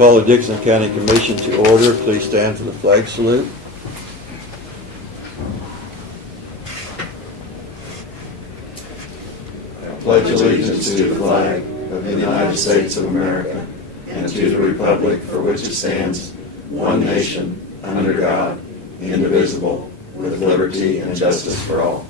Call the Dixon County Commission to order. Please stand for the flag salute. I pledge allegiance to the flag of the United States of America and to the republic for which it stands, one nation, under God, indivisible, with liberty and justice for all.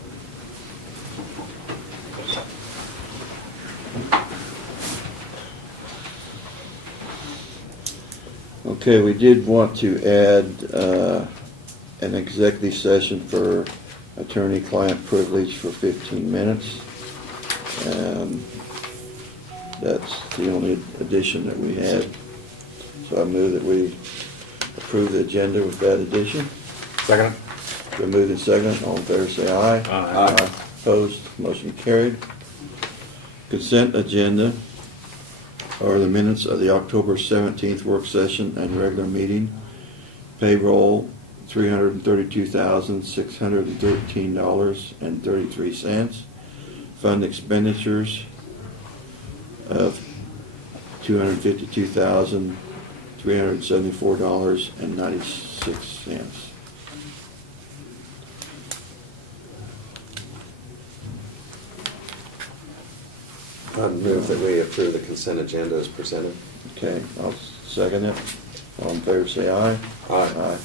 Okay, we did want to add an executive session for attorney-client privilege for 15 minutes. That's the only addition that we had. So I move that we approve the agenda with that addition. Second. Been moved and seconded. All in favor say aye. Aye. Opposed? Motion carried. Consent agenda are the minutes of the October 17th work session and regular meeting. Payroll, $332,613.33. Fund expenditures of $252,374.96. I'd move that we approve the consent agenda as presented. Okay, I'll second it. All in favor say aye. Aye.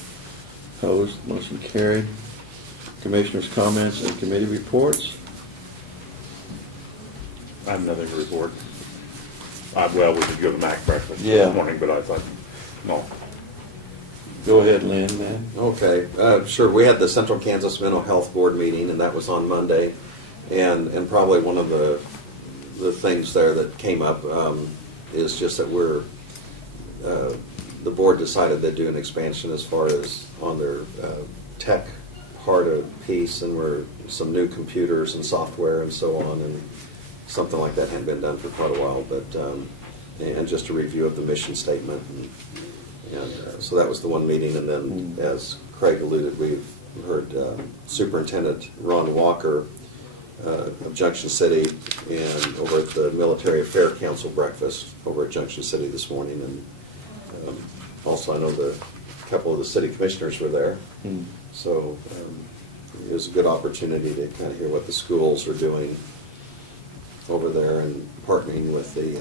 Opposed? Motion carried. Commissioners' comments and committee reports. I have nothing to report. Well, we did go to Mac breakfast Yeah. this morning, but I thought, no. Go ahead, Lynn, man. Okay, sure. We had the Central Kansas Mental Health Board meeting, and that was on Monday. And probably one of the things there that came up is just that the board decided they'd do an expansion as far as on their tech part of piece, and we're some new computers and software and so on, and something like that hadn't been done for quite a while, but and just a review of the mission statement, and so that was the one meeting. And then, as Craig alluded, we've heard Superintendent Ron Walker of Junction City and over at the Military Affairs Council breakfast over at Junction City this morning, and also I know a couple of the city commissioners were there. So it was a good opportunity to kind of hear what the schools are doing over there and partnering with the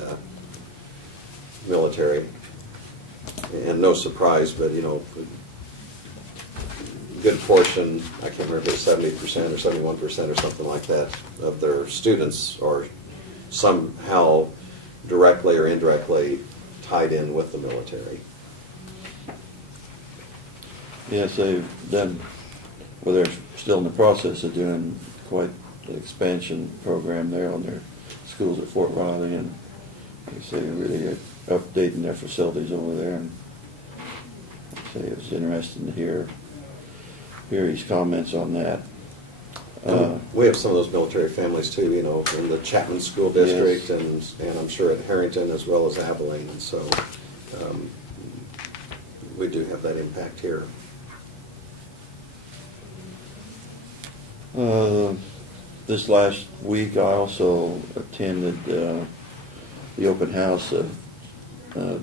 military. And no surprise, but a good portion, I can't remember if it's 70% or 71% or something like that, of their students are somehow directly or indirectly tied in with the military. Yes, they've done, well, they're still in the process of doing quite the expansion program there on their schools at Fort Riley, and they say they're really updating their facilities over there. And I say it was interesting to hear his comments on that. We have some of those military families too, in the Chapman School District, Yes. and I'm sure at Harrington as well as Abilene, and so we do have that impact here. This last week, I also attended the open house of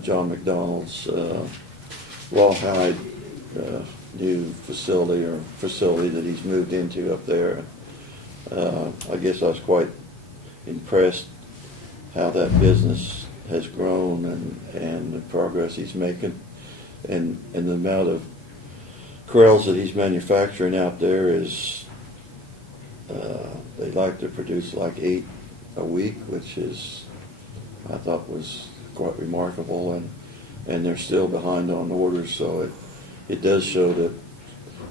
John McDonald's Rawhide new facility that he's moved into up there. I guess I was quite impressed how that business has grown and the progress he's making, and the amount of corrals that he's manufacturing out there is they like to produce like 8 a week, which is, I thought, was quite remarkable, and they're still behind on orders, so it does show that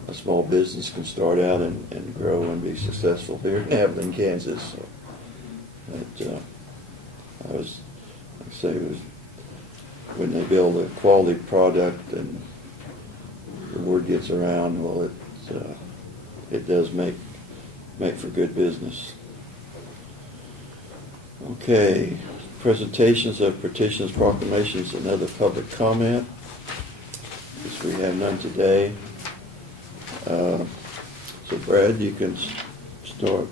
a small business can start out and grow and be successful here in Abilene, Kansas. So I was, like I say, it was when they build a quality product and the word gets around, well, it does make for good business. Okay, presentations of petitions, proclamations, and other public comment. Guess we have none today. So Brad, you can start.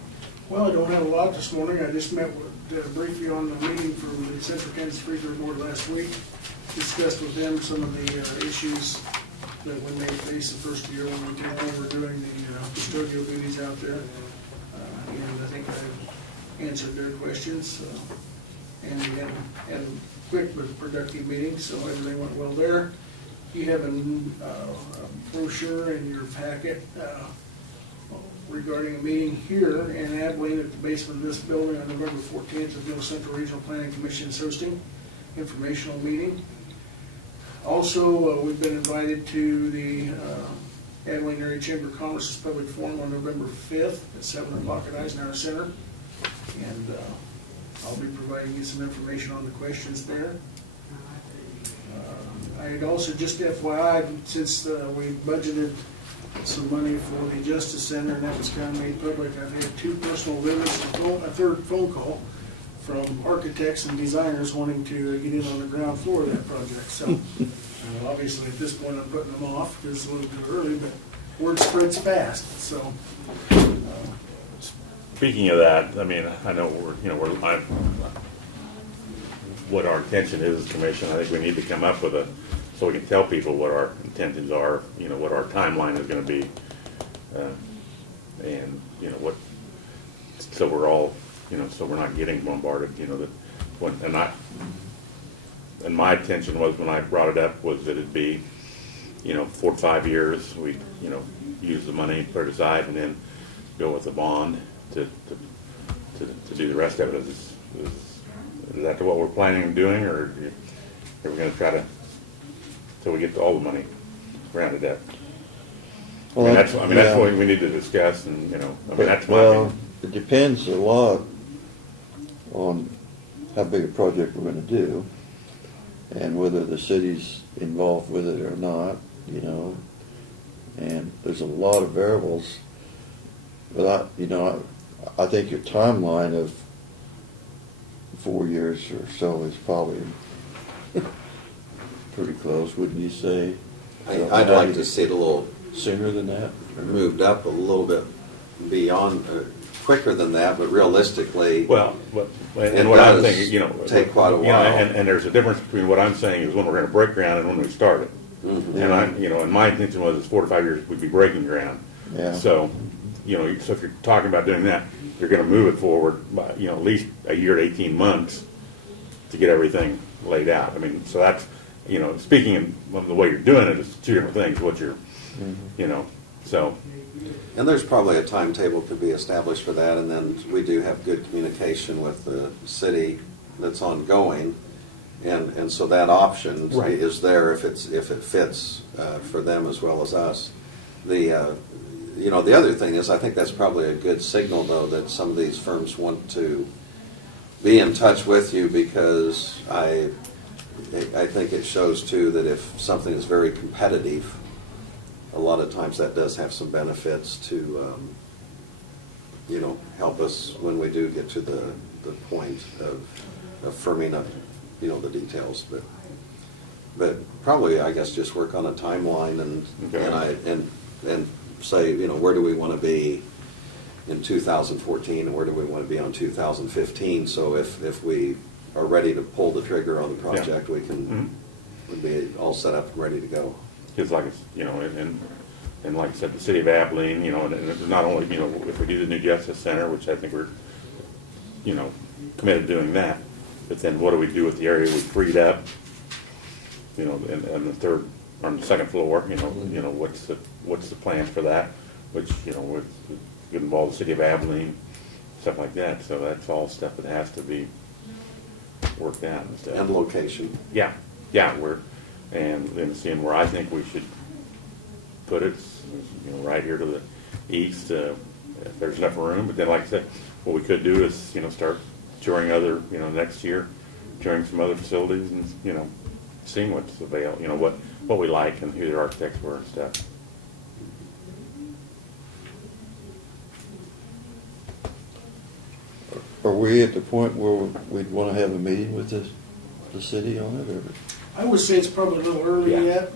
Well, I don't have a lot this morning. I just met with briefly on the meeting from the Central Kansas Freezer Board last week. discussed with them some of the issues that when they faced the first year when we came over doing the custodial duties out there. And I think I answered their questions. And we had a quick but productive meeting, so everything went well there. You have a brochure in your packet regarding a meeting here in Abilene at the basement of this building on November 14th. The Middle Central Regional Planning Commission is hosting informational meeting. Also, we've been invited to the Abilene Area Chamber of Commerce's public forum on November 5th at 7 o'clock at Eisenhower Center. And I'll be providing you some information on the questions there. I'd also, just FYI, since we budgeted some money for the Justice Center and that was kind of made public, I've had 2 personal visits and a third phone call from architects and designers wanting to get in on the ground floor of that project. So obviously at this point I'm putting them off because it's a little too early, but word spreads fast. So Speaking of that, I mean, I know what our intention is as commission. I think we need to come up with so we can tell people what our intentions are, what our timeline is going to be, and so we're all, so we're not getting bombarded, and my intention was when I brought it up was that it'd be, 4 to 5 years, we, use the money, put it aside, and then go with the bond to do the rest of it. Is that what we're planning on doing, or are we going to try to till we get to all the money rounded up? Well, that's what we need to discuss, and that's my opinion. It depends a lot on how big a project we're going to do, and whether the city's involved with it or not. And there's a lot of variables. But I think your timeline of 4 years or so is probably pretty close, wouldn't you say? I'd like to see it a little Sooner than that? moved up a little bit beyond, quicker than that, but realistically, Well, It and what I'm does thinking, take quite a while. and there's a difference between what I'm saying is when we're going to break ground and when we start it. And and my intention was it's 4 to 5 years we'd be breaking ground. Yeah. So, so if you're talking about doing that, you're going to move it forward by, at least a year to 18 months to get everything laid out. I mean, so that's, speaking of the way you're doing it, it's 2 different things. What you're, so. and there's probably a timetable could be established for that, and then we do have good communication with the city that's ongoing, and so that option Right. is there if it fits for them as well as us. The other thing is, I think that's probably a good signal, though, that some of these firms want to be in touch with you, because I think it shows, too, that if something is very competitive, a lot of times that does have some benefits to, help us when we do get to the point of firming up, the details. But probably, I guess, just work on a timeline and say, where do we want to be in 2014 and where do we want to be on 2015? So if we are ready to pull the trigger on the project, we can we'd be all set up and ready to go. Because like, and like I said, the city of Abilene, and it's not only, if we do the new Justice Center, which I think we're, committed to doing that, but then what do we do with the area we freed up, and the third, on the second floor, what's the plans for that, which, would involve the city of Abilene, stuff like that. So that's all stuff that has to be worked out and stuff. And location. Yeah, and then seeing where I think we should put it, right here to the east, if there's enough room. But then, like I said, what we could do is, start touring other, next year, touring some other facilities and, seeing what's available, what we like and who their architects were and stuff. Are we at the point where we'd want to have a meeting with the city on it, or? I would say it's probably a little early Yeah. yet.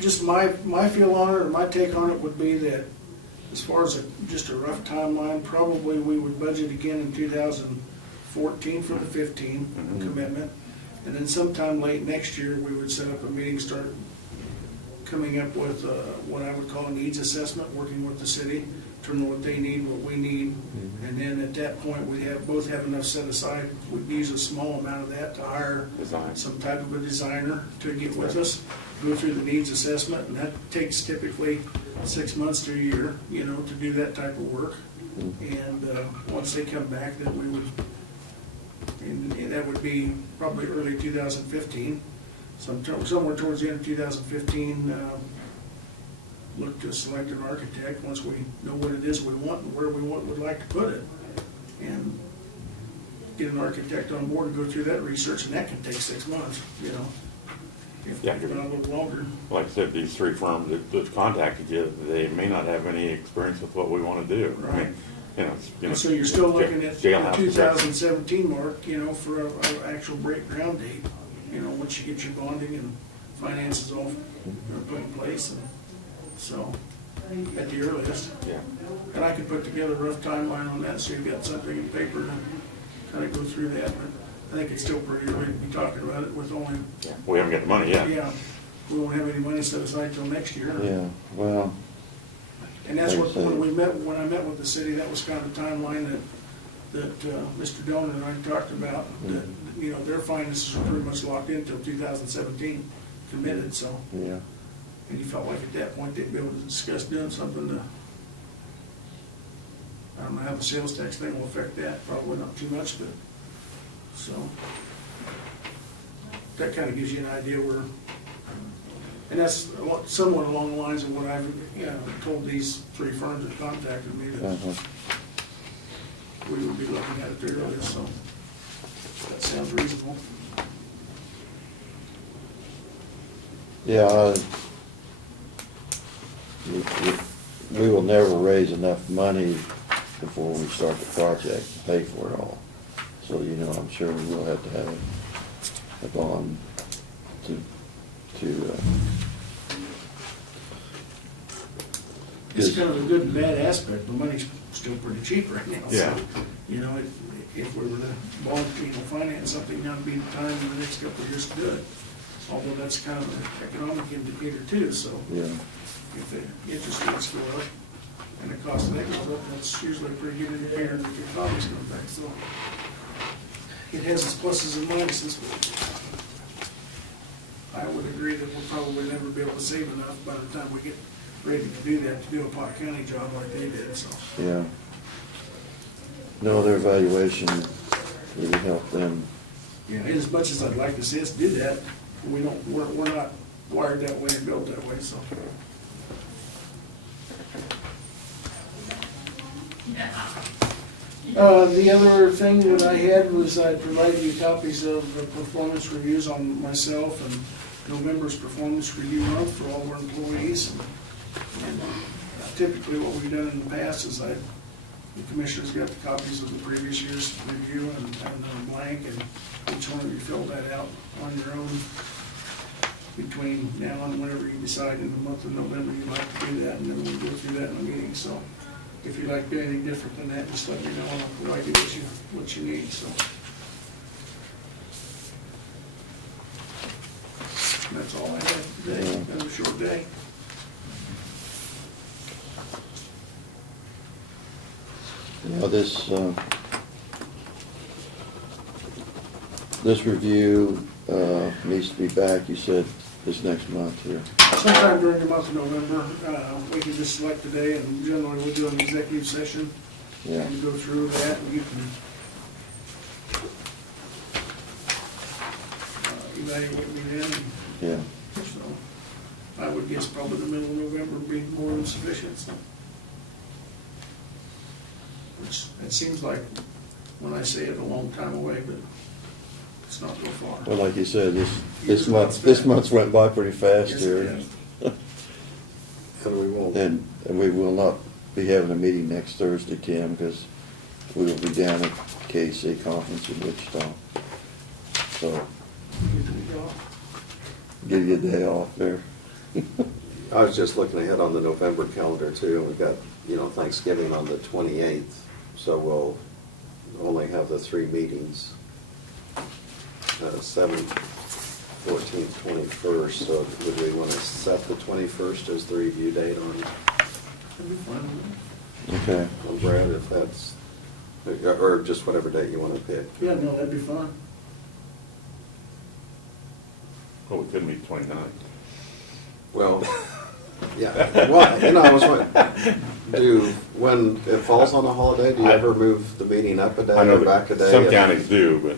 Just my feel on it, or my take on it would be that as far as just a rough timeline, probably we would budget again in 2014 for the 15 commitment. And then sometime late next year, we would set up a meeting, start coming up with what I would call a needs assessment, working with the city, determine what they need, what we need. And then at that point, we both have enough set aside. We'd use a small amount of that to hire Design. some type of a designer to get with us, go through the needs assessment, and that takes typically 6 months to a year, to do that type of work. And once they come back, then we would, and that would be probably early 2015, somewhere towards the end of 2015, look to select an architect once we know what it is we want and where would like to put it. And get an architect on board and go through that research, and that can take 6 months, if Yeah. not a little longer. Like I said, these three firms that contacted you, they may not have any experience with what we want to do. I mean, And so you're still looking at the jailhouse 2017 mark, for an actual break ground date, once you get your bonding and finances all put in place. And so, at the earliest. Yeah. And I could put together a rough timeline on that, so you've got something in paper to kind of go through that. But I think it's still pretty early to be talking about it with only, Yeah. We haven't got the money yet. yeah, we won't have any money set aside till next year. Yeah, well, And that's what, Like I say. when I met with the city, that was kind of the timeline that Mr. Doan and I talked about, that, their finances were pretty much locked in until 2017, committed, so. yeah, And he felt like at that point they'd be able to discuss doing something to, I don't know how the sales tax thing will affect that, probably not too much, but, so. That kind of gives you an idea where, and that's somewhat along the lines of what I've, told these three firms that contacted me that uh-huh. we would be looking at it the earliest, so that sounds reasonable. Yeah, we will never raise enough money before we start the project to pay for it all. So, I'm sure we will have to have a bond to It's kind of a good and bad aspect, the money's still pretty cheap right now. so, Yeah. If we were to bond, finance something, now would be the time in the next couple of years to do it. Although that's kind of an economic indicator too, so yeah, if the interest rates go up and the cost of that goes up, that's usually a pretty good indicator that the economy's coming back, so. It has its pluses and minuses, but I would agree that we'll probably never be able to save enough by the time we get ready to do that, to do a Pot County job like they did, so. yeah. No, their evaluation really helped them. Yeah, and as much as I'd like to see us do that, we're not wired that way and built that way, so. The other thing that I had was I provided you copies of the performance reviews on myself and November's performance review month for all of our employees. And typically what we've done in the past is the commissioners got the copies of the previous year's review and blank, and each one of you fill that out on your own between now and whenever you decide in the month of November you'd like to do that, and then we'll go through that in the meeting. So if you'd like to do anything different than that, just let me know and I'll provide you what you need, so. That's all I have today. Yeah. Been a short day. This review needs to be back, you said, this next month here. Sometime during the month of November, we can just select today, and generally we'll do an executive session Yeah, and go through that, and you can evaluate me then. yeah, So I would guess probably the middle of November would be more than sufficient, so. Which, it seems like, when I say it, a long time away, but it's not real far. well, like you said, this month's went by pretty fast Yes, here. it has. And we won't, And we will not be having a meeting next Thursday, Tim, because we will be down at KC conference in Wichita. So, give you a day off there. I was just looking ahead on the November calendar too, and we've got, Thanksgiving on the 28th, so we'll only have the 3 meetings. 7th, 14th, 21st, so would we want to set the 21st as the review date on That'd be fine. Okay. Brad, if that's, or just whatever date you want to pick? Yeah, no, that'd be fine. Oh, we couldn't meet 29. Well, yeah, well, you know, I was wondering, when it falls on a holiday, do you ever move the meeting up a day I know or back a that day? some counties do, but,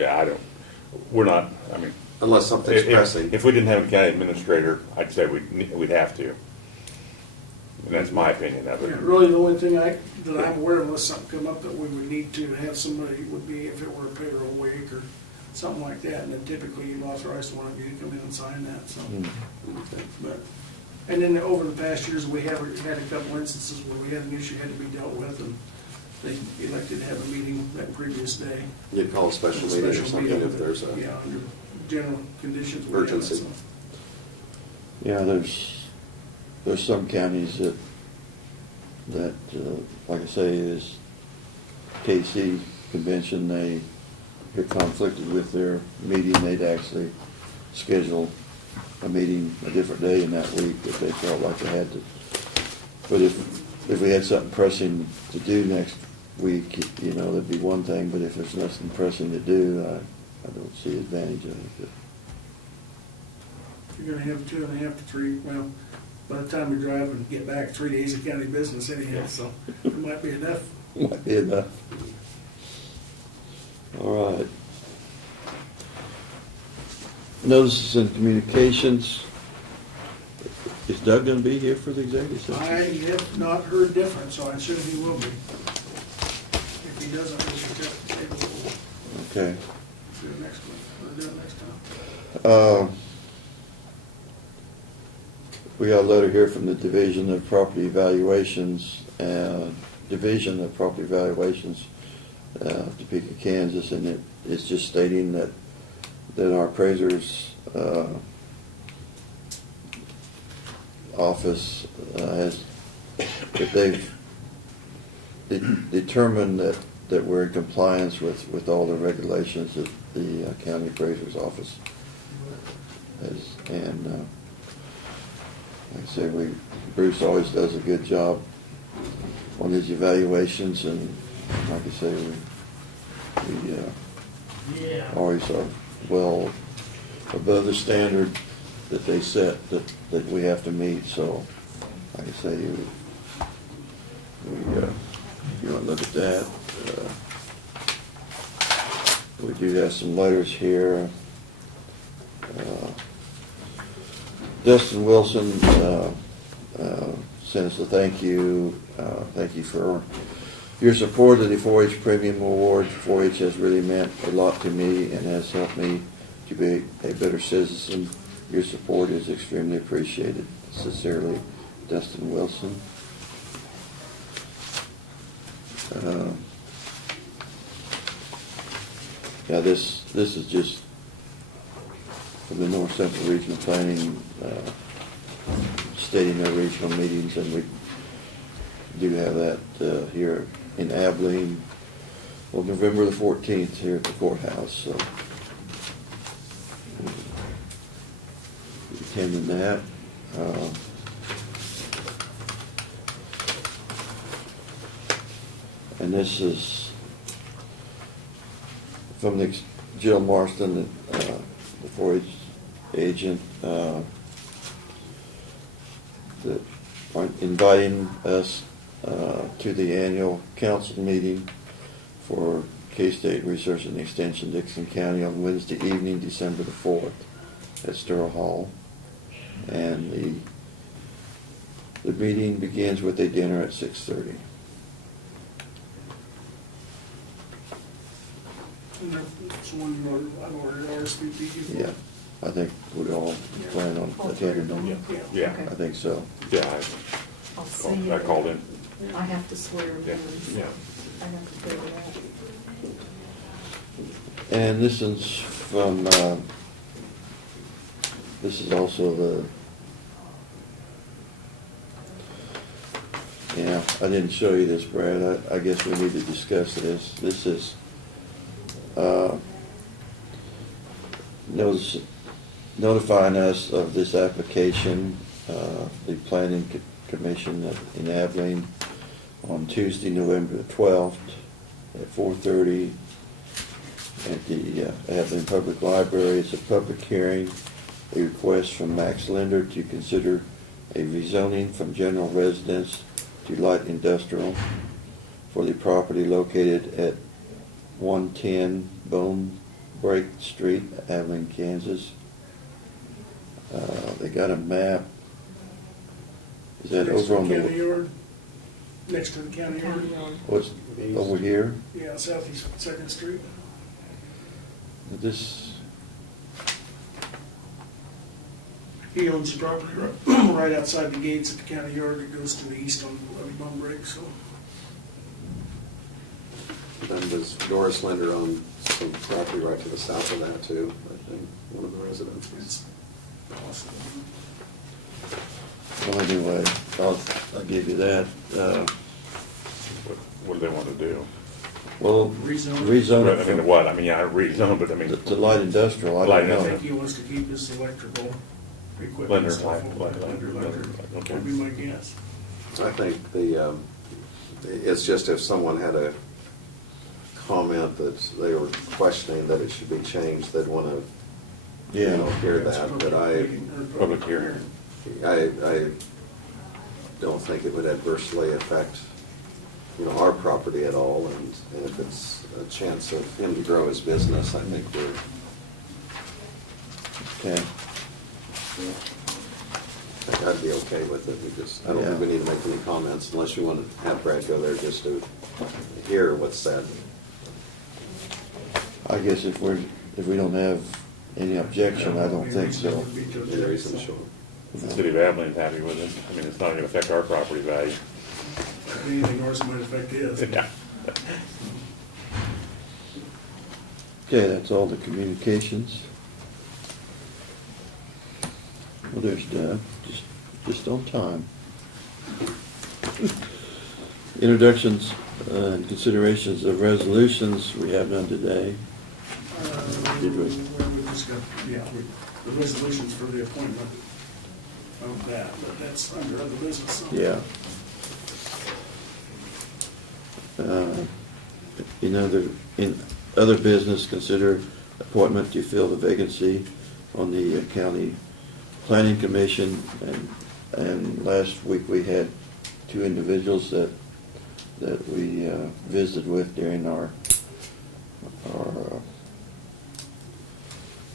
yeah, I don't, we're not, I mean, Unless something's pressing. if we didn't have a county administrator, I'd say we'd have to. And that's my opinion of Yeah, it. really, the only thing that I'm aware of, unless something come up that we would need to have somebody, would be if it were a payroll week or something like that, and then typically you'd authorize one of you to come in and sign that, so. But, and then over the past years, we have had a couple instances where we had an issue had to be dealt with, and they elected to have a meeting that previous day. You'd call a special meeting or something if there's a, Yeah, under general conditions. we have it, Urgency. so. Yeah, there's some counties that like I say, is KC convention, they're conflicted with their meeting, they'd actually schedule a meeting a different day in that week if they felt like they had to. But if we had something pressing to do next week, you know, that'd be one thing, but if there's nothing pressing to do, I don't see the advantage of it. You're gonna have 2.5 to 3, well, by the time we drive and get back, 3 days of county business anyhow, so it might be enough. Might be enough. All right. Notices and communications. Is Doug gonna be here for the executive session? I have not heard different, so I assume he will be. If he doesn't, we should have to table it. Okay. Do it next week, or do it next time. We got a letter here from the Division of Property Evaluations, Topeka, Kansas, and it's just stating that our appraiser's office has, if they've determined that we're in compliance with all the regulations that the county appraiser's office has, and like I say, Bruce always does a good job on his evaluations, and like I say, we always are well above the standard that they set that we have to meet. So, like I say, you want to look at that. We do have some letters here. Dustin Wilson sent us a thank you. Thank you for your support of the 4-H Premium Award. 4-H has really meant a lot to me and has helped me to be a better citizen. Your support is extremely appreciated. Sincerely, Dustin Wilson. Yeah, this is just from the North Central Regional Planning, stating their regional meetings, and we do have that here in Abilene on November the 14th here at the courthouse. So attending that. And this is from the Jill Marston, the 4-H agent, that are inviting us to the annual council meeting for K-State Research and Extension, Dixon County, on Wednesday evening, December the 4th at Sterl Hall. And the meeting begins with a dinner at 6:30. And that's one I've ordered RSVP for. Yeah, I think we all plan on attending them. Yeah, I think so. yeah, I'll see you. I called in. I have to swear him Yeah, in, so yeah. I have to figure that. And this is from, this is also yeah, I didn't show you this, Brad. I guess we need to discuss this. This is notifying us of this application, the planning commission in Abilene on Tuesday, November the 12th at 4:30 at the Abilene Public Library. It's a public hearing, a request from Max Linder to consider a rezoning from general residence to light industrial for the property located at 110 Bone Break Street, Abilene, Kansas. They got a map. Is that Next to over on the county the, yard, next to the county yard. County yard. what's over here? Yeah, southeast Second Street. This, He owns the property right outside the gates at the county yard that goes to the east on Bum Break, so. And does Doris Linder own some property right to the south of that too? I think, one of the residences. It's possible. well, anyway, I'll give you that. What do they want to do? Well, Rezone. rezone I it mean, from what? I mean, yeah, rezone, but I mean, the light industrial, I Light don't I know. think he wants to keep his electrical equipment Linder, and stuff. Linder, okay. Would be my guess. I think it's just if someone had a comment that they were questioning that it should be changed, they'd want to, Yeah. hear That's that, public but meeting or Public hearing. I don't think it would adversely affect, our property at all, and if it's a chance of him to grow his business, I think Okay. I'd be okay with it. I don't think we need to make any comments unless you want to have Brad go there just to hear what's said. I guess if we don't have any objection, I don't think so. Any reason to show. If the city of Abilene's happy with it, I mean, it's not going to affect our property value. Anything worse might affect his. Yeah. Okay, that's all the communications. Well, there's Doug, just on time. Introductions and considerations of resolutions, we have none today. Did we? Well, we just got, the resolutions for the appointment of that, but that's under other business. So. Yeah. In other business, consider appointment to fill the vacancy on the county planning commission, and last week we had two individuals that we visited with during our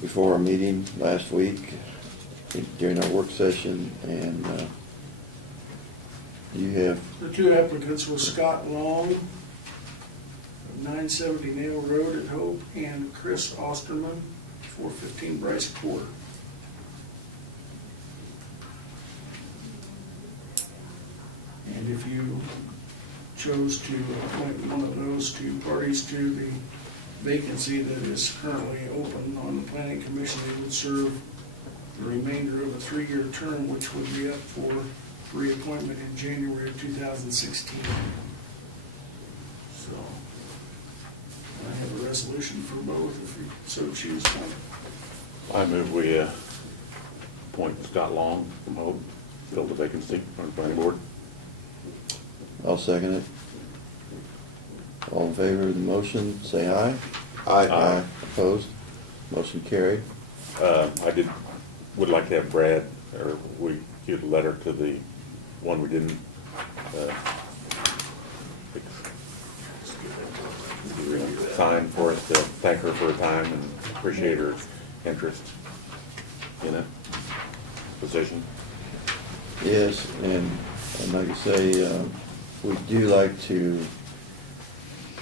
before our meeting last week during our work session, and you have The two applicants were Scott Long of 970 Nail Road at Hope and Chris Osterman, 415 Bryce Court. And if you chose to appoint one of those two parties to the vacancy that is currently open on the planning commission, they would serve the remainder of a 3-year term, which would be up for reappointment in January of 2016. So, I have a resolution for both if you so choose one. I move we appoint Scott Long from Hope, fill the vacancy on the planning board. I'll second it. All in favor of the motion, say aye. Aye. Opposed? Motion carried. Would like to have Brad, or we give a letter to the one we didn't sign for us to thank her for her time and appreciate her interest in it position. Yes, and like I say, we do like to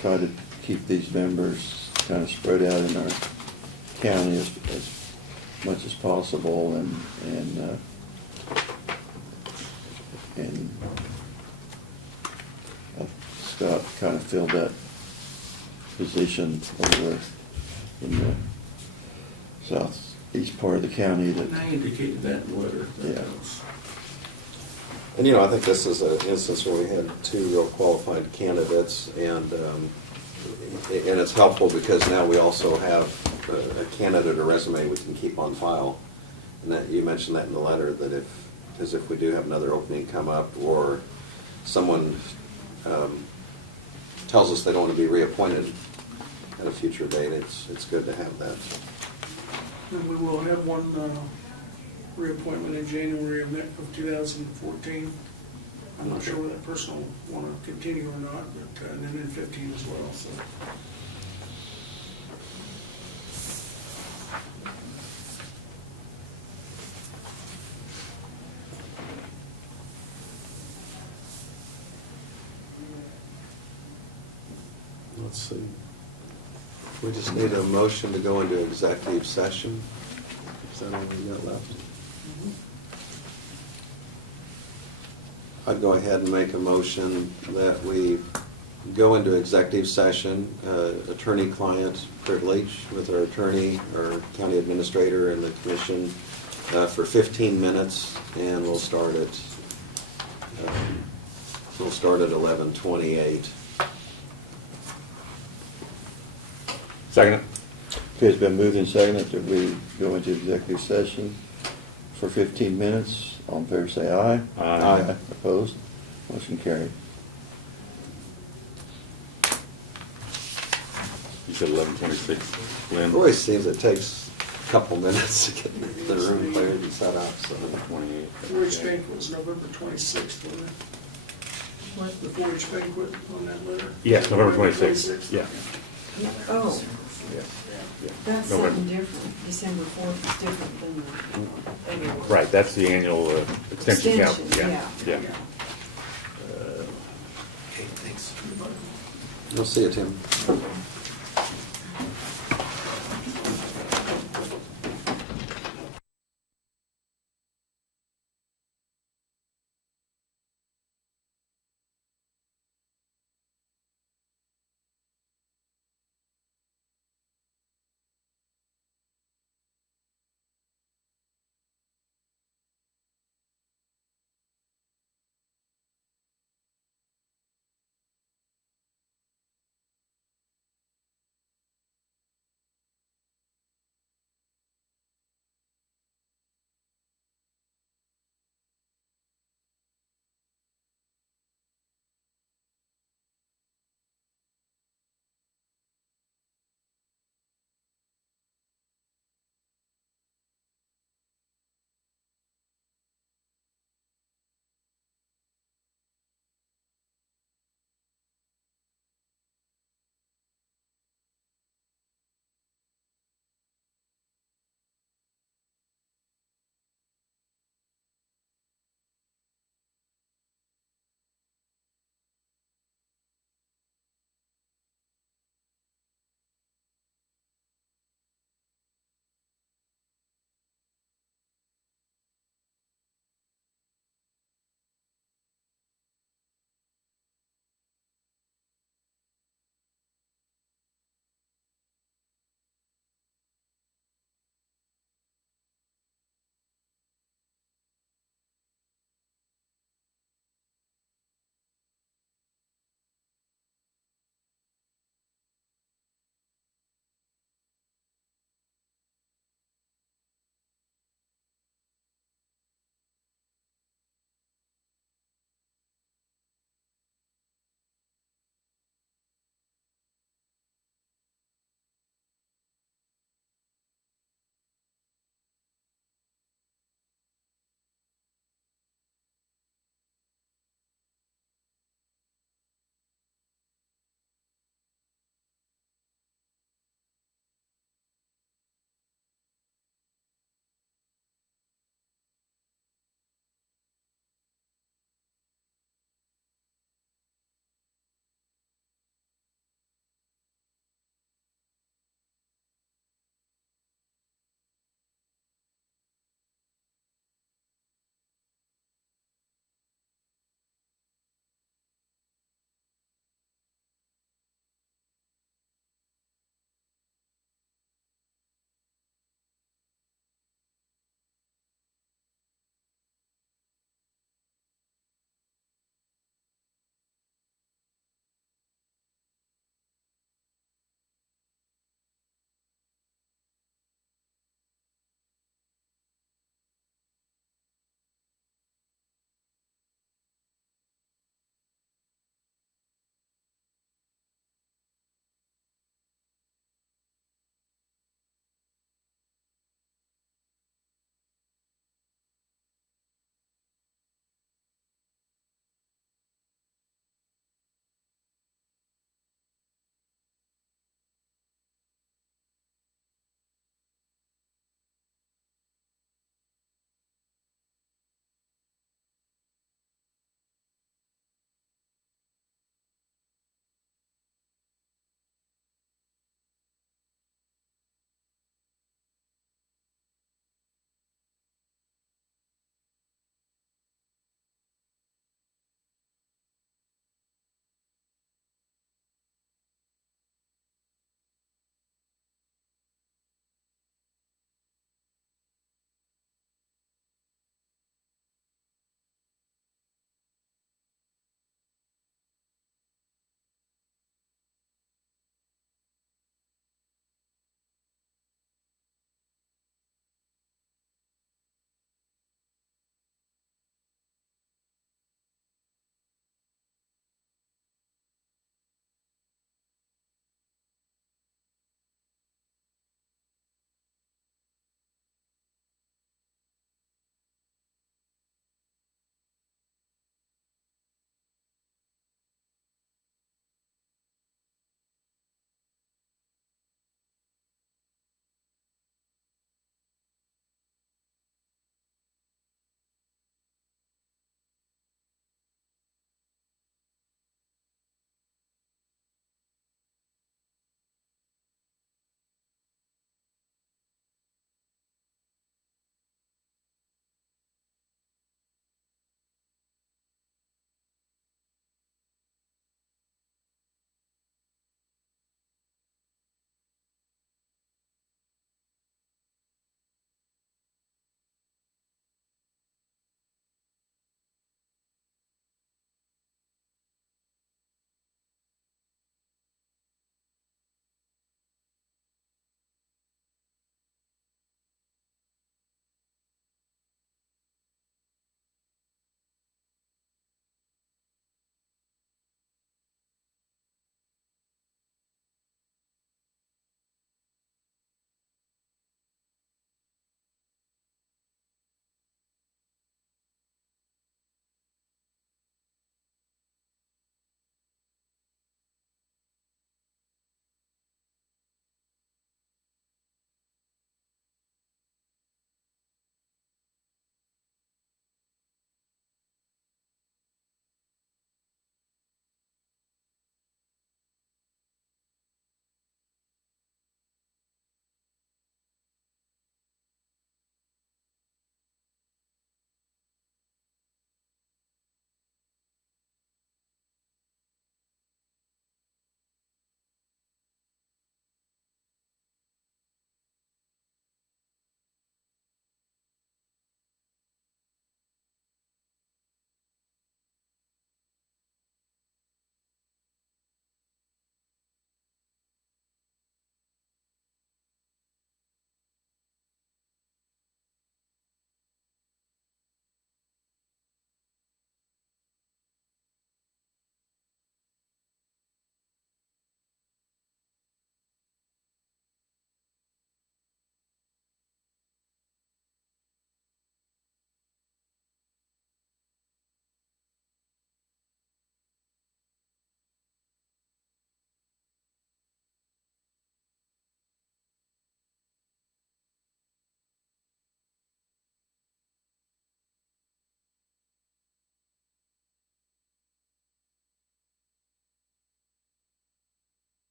try to keep these members kind of spread out in our county as much as possible, and Scott kind of filled that position over in the southeast part of the county that, And I indicated that in the letter. Yeah. And I think this is an instance where we had two real qualified candidates, and it's helpful because now we also have a candidate or resume we can keep on file. And that, you mentioned that in the letter, that if we do have another opening come up, or someone tells us they don't want to be reappointed at a future date, it's good to have that. And we will have one reappointment in January of 2014. I'm not sure whether that person will want to continue or not, but, and then in 15 as well, so. Let's see. We just need a motion to go into executive session. Is that all we got left? I'd go ahead and make a motion that we go into executive session, attorney-client privilege with our attorney, our county administrator, and the commission for 15 minutes, and we'll start at 11:28. Second. Okay, it's been moved and seconded that we go into executive session for 15 minutes. All in favor, say aye. Aye. Opposed? Motion carried. You said 11:26, Lynn? It always seems it takes a couple minutes to get the room cleared and set up, so. 28. 4-H banquet was November 26th, wasn't it? What? The 4-H banquet on that letter? Yes, November 26th, yeah. Oh, Yeah. that's November. something different. December 4th is different than the other one. Right, that's the annual extension count. Extension, Yeah. Yeah. Okay, thanks. We'll see you, Tim.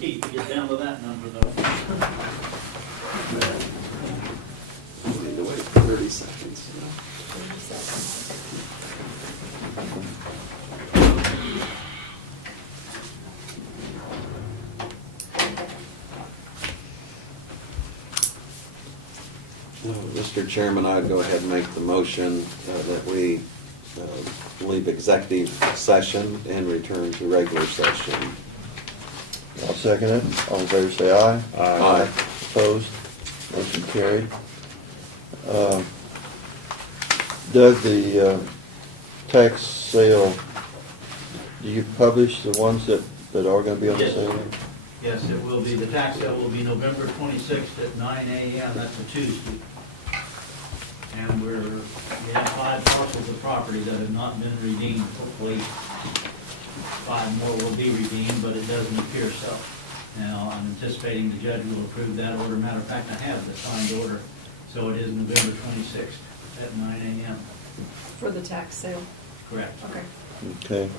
Keith, to get down to that number though. Need to wait 30 seconds. Mr. Chairman, I'd go ahead and make the motion that we leave executive session and return to regular session. I'll second it. All in favor, say aye. Aye. Opposed? Motion carried. Doug, the tax sale, do you publish the ones that are gonna be on the Yes. sale? Yes, it will be, the tax sale will be November 26th at 9 a.m., that's a Tuesday. And we have 5 parcels of property that have not been redeemed, hopefully 5 more will be redeemed, but it doesn't appear so. Now, I'm anticipating the judge will approve that order, matter of fact, I have the signed order, so it is November 26th at 9 a.m., For the tax sale, correct. okay. Okay.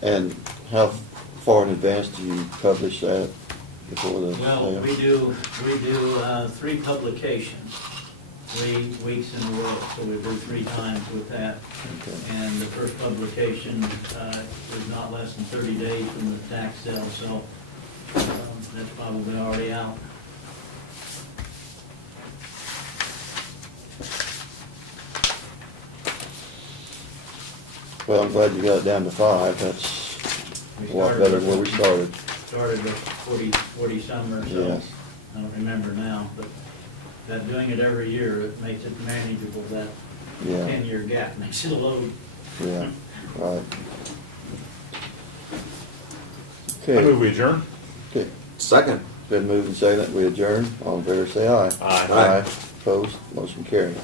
And how far in advance do you publish that before the Well, sale? we do 3 publications, 3 weeks in a row, so we do 3 times with that. Okay. And the first publication is not less than 30 days from the tax sale, so that's probably already out. Well, I'm glad you got it down to 5. That's We a lot started better with- than where we started. Started with 40 some or so. Yes. I don't remember now, but that doing it every year, it makes it manageable. That Yeah. 10-year gap makes it a load. Yeah, right. I move Okay, we adjourn. okay. Second. Been moved and seconded. We adjourn. All in favor, say aye. Aye. Aye. Opposed? Motion carried.